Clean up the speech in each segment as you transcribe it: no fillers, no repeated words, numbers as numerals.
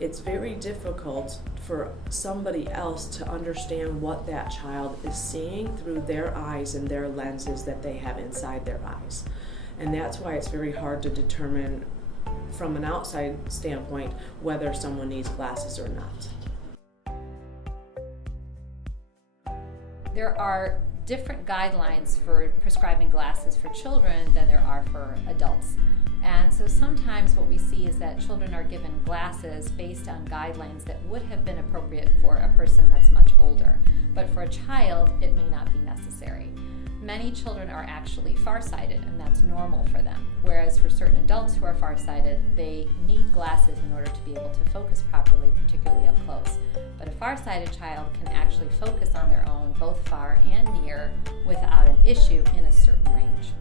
it's very difficult for somebody else to understand what that child is seeing through their eyes and their lenses that they have inside their eyes. And that's why it's very hard to determine from an outside standpoint whether someone needs glasses or not. There are different guidelines for prescribing glasses for children than there are for adults. And so sometimes what we see is that children are given glasses based on guidelines that would have been appropriate for a person that's much older. But for a child, it may not be necessary. Many children are actually farsighted, and that's normal for them. Whereas for certain adults who are farsighted, they need glasses in order to be able to focus properly, particularly up close. But a farsighted child can actually focus on their own, both far and near, without an issue in a certain range.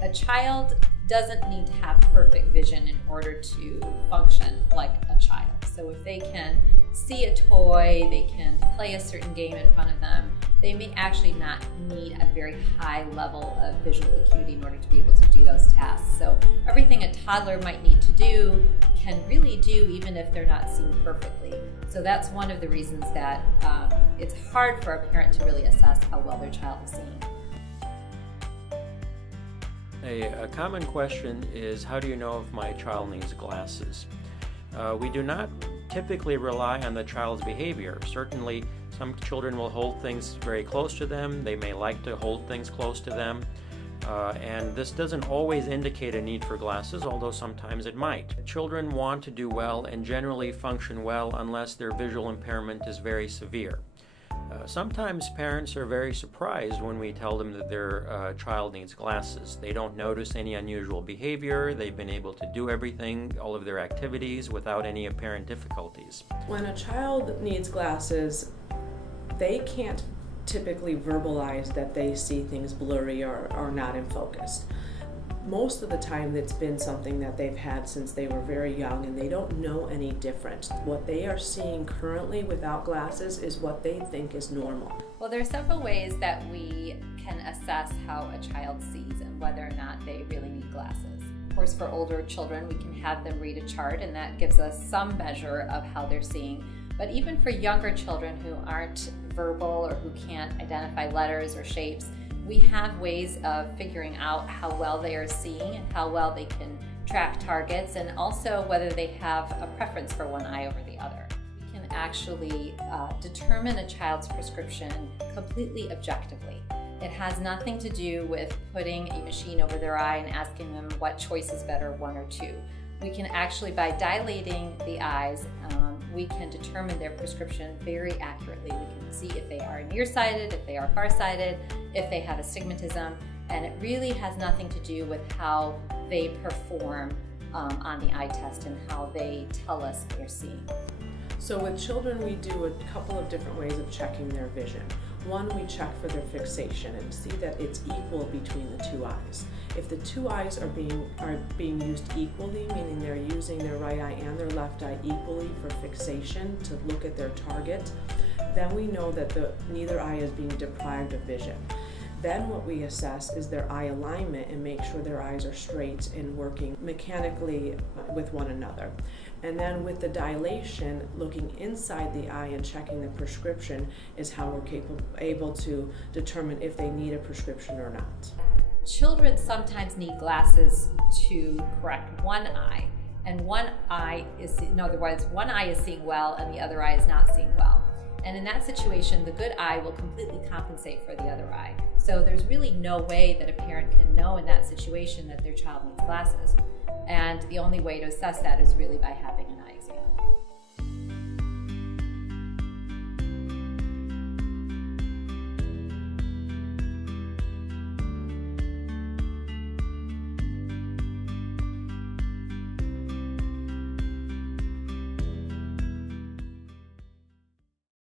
A child doesn't need to have perfect vision in order to function like a child. So if they can see a toy, they can play a certain game in front of them, they may actually not need a very high level of visual acuity in order to be able to do those tasks. So everything a toddler might need to do can really do even if they're not seeing perfectly. So that's one of the reasons that it's hard for a parent to really assess how well their child is seeing. A common question is, how do you know if my child needs glasses? We do not typically rely on the child's behavior. Certainly, some children will hold things very close to them. They may like to hold things close to them. And this doesn't always indicate a need for glasses, although sometimes it might. Children want to do well and generally function well unless their visual impairment is very severe. Sometimes parents are very surprised when we tell them that their child needs glasses. They don't notice any unusual behavior. They've been able to do everything, all of their activities, without any apparent difficulties. When a child needs glasses, they can't typically verbalize that they see things blurry or are not in focus. Most of the time it's been something that they've had since they were very young, and they don't know any different. What they are seeing currently without glasses is what they think is normal. Well, there are several ways that we can assess how a child sees and whether or not they really need glasses. Of course, for older children, we can have them read a chart, and that gives us some measure of how they're seeing. But even for younger children who aren't verbal or who can't identify letters or shapes, we have ways of figuring out how well they are seeing and how well they can track targets, and also whether they have a preference for one eye over the other. We can actually determine a child's prescription completely objectively. It has nothing to do with putting a machine over their eye and asking them what choice is better, one or two. We can actually, by dilating the eyes, we can determine their prescription very accurately. We can see if they are nearsighted, if they are farsighted, if they have astigmatism, and it really has nothing to do with how they perform on the eye test and how they tell us they're seeing. So with children, we do a couple of different ways of checking their vision. One, we check for their fixation and see that it's equal between the two eyes. If the two eyes are being used equally, meaning they're using their right eye and their left eye equally for fixation to look at their target, then we know that neither eye is being deprived of vision. Then what we assess is their eye alignment and make sure their eyes are straight and working mechanically with one another. And then with the dilation, looking inside the eye and checking the prescription is how we're able to determine if they need a prescription or not. Children sometimes need glasses to correct one eye, and one eye is seeing well and the other eye is not seeing well. And in that situation, the good eye will completely compensate for the other eye. So there's really no way that a parent can know in that situation that their child needs glasses. And the only way to assess that is really by having